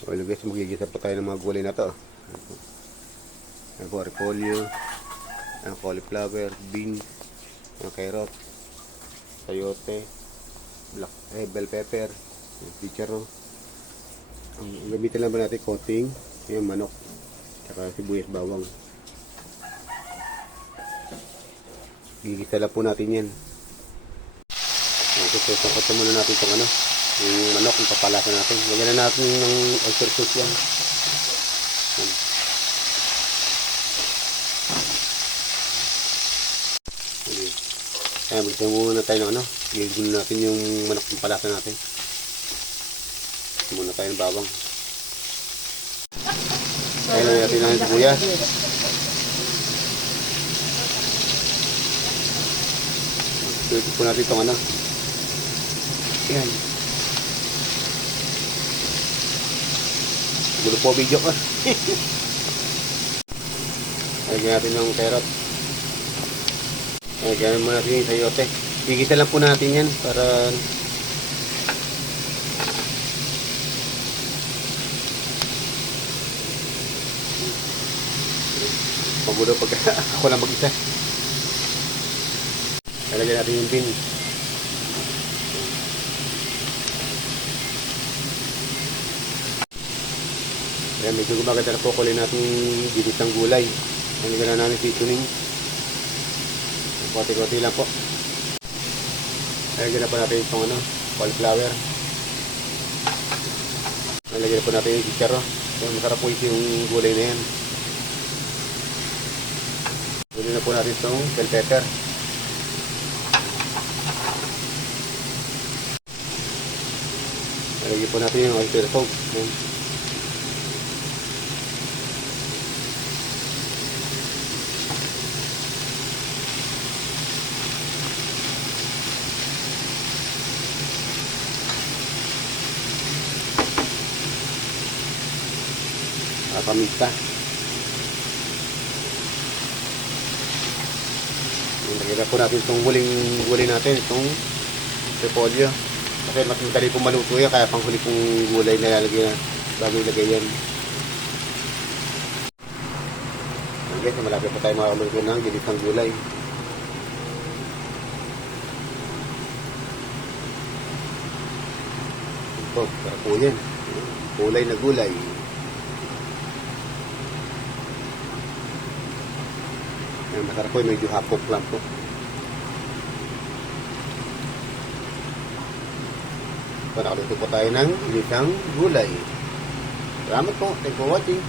Okay guys, magigisa pa tayo ng mga gulay na to. Ayan po, repolyo, cauliflower, beans, carrot, sayote, bell pepper, chicharon. Ang gamitin lang ba natin coating, yung manok, saka sibuyas bawang. Gigisa lang po natin yan. So, sangkot muna natin itong yung manok, yung papalasan natin. Lagyan na natin ng oyster sauce yan. Kaya magsasabi muna tayo ng gigilin natin yung manok, yung papalasan natin. Muna tayo ng bawang. Kaya lang natin ng sibuyas. Ito po natin itong yan. Gulo po video ka. Lagyan natin ng carrot. Lagyan mo natin yung sayote. Gigisa lang po natin yan para magulo pag ako lang mag-isa. Lagyan natin yung beans. Ayan, medyo gumaganda na po kulay natin ginisang gulay. Lagyan na natin seasoning. Konti-konti lang po. Lagyan na po natin itong cauliflower. Lagyan na po natin yung chicharon. Ayan, masarap po yung gulay na yan. Lagyan na po natin itong bell pepper. Lagyan po natin yung oyster sauce. Pamita. Lagyan na po natin itong gulay natin, itong repolyo. Kasi mas madali pong maluto yan, kaya pang huli pong gulay na lalagyan bago ilagay yan. Okay, so malapit pa tayo makakaluto ng ginisang gulay. Ito, para po yan. Gulay na gulay. Ayan, masarap po, medyo hapok lang po. So, nakaluto po tayo ng ginisang gulay. Salamat po. Thanks for watching.